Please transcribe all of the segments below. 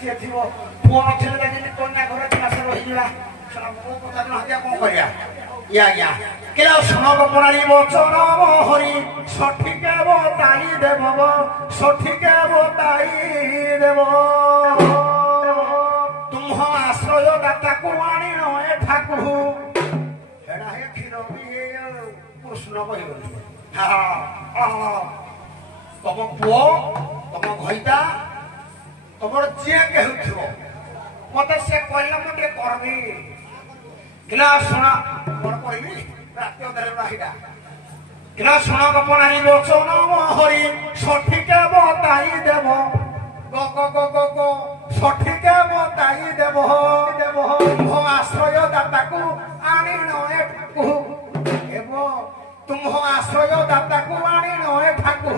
किए थी पुओ नथिले जानि कन्या घर मासे रहि जिला साला मो पता न हतिया कोन करिया या केला सुनो गोपणाली वचन हरि सठिक बताई देव सठिक बताई देव तुम आश्रय दाता को आनी नए ठाकुर हेडा हे खीर भी कृष्ण कहिबो तम पुओ तम घईता तुमर जे कहू मत से कहला मते करबी किला सुना मोर कहबी रात अधर राहिडा किला सुना गोपनारी वचन हरि सठिक बताई देव गो गो गो गो गो सठिक बताई देव तुम आश्रय दाता को आनी नए एवं तुम आश्रय दाता को आनी नए ठाकुर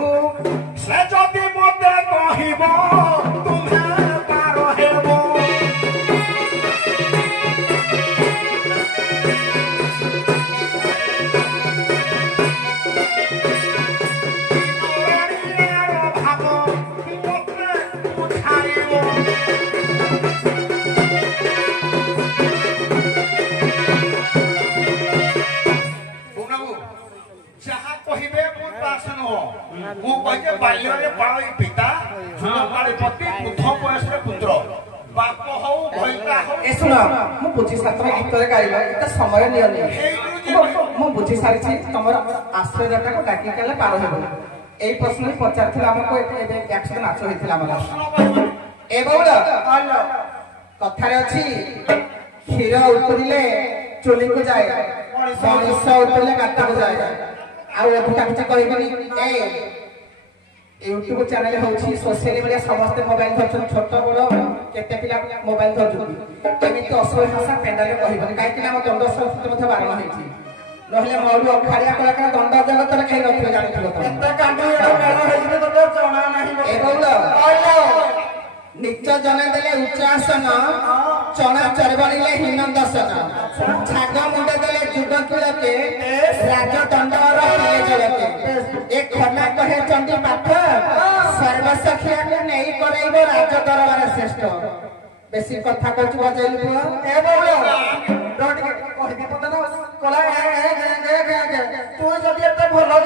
से जदि मते कहब तुम्हें पार हेब मु कहे बाल्य बाल पिता कालीपति पुथ बयस पुत्र बाप हो भईका हो ए सुनो मु बुझी सातरा गीत रे गाइलो एता समय नियनि मु बुझी सारी छी तमर आश्रयटा को डाकी केले पार हेबो एई प्रश्न पचारथिला हमको एबे एक्शन नाच होइथिला हमरा ए बौला कथारे अछि क्षीर उतरिले चुली को जाए मनुष्य उतरिले काटा को जाए आ अधिका किछ कहबनी ए यूट्यूब चैनल होछि सोशल मीडिया समस्त मोबाइल धरछन छोट बड़ केते पिला मोबाइल धरछन एमिति असोय भाषा पेंडाले कहबनी काई कि हम दंड संस्कृति मथे बारण होइछि नहले मौलू अखाड़िया कलाकार दंड जगत रे कहि नथिबे जानिथिबो त एते कांडू एटा मेला होइछि त जणा नाही ए बोलो निच जने देले उच्चासन चना चरबणीले हीन दर्शन छाग मुंडे देले जुग किलके राजदंड रखिले जलके एक खना कहे चंडी पाठ सर्वसखिया के नहीं करैबो राज दरबार श्रेष्ठ बेसी कथा कहछु बजैल पुआ ए बोलो डट कहबी पता न कोला तू जदी एते भलो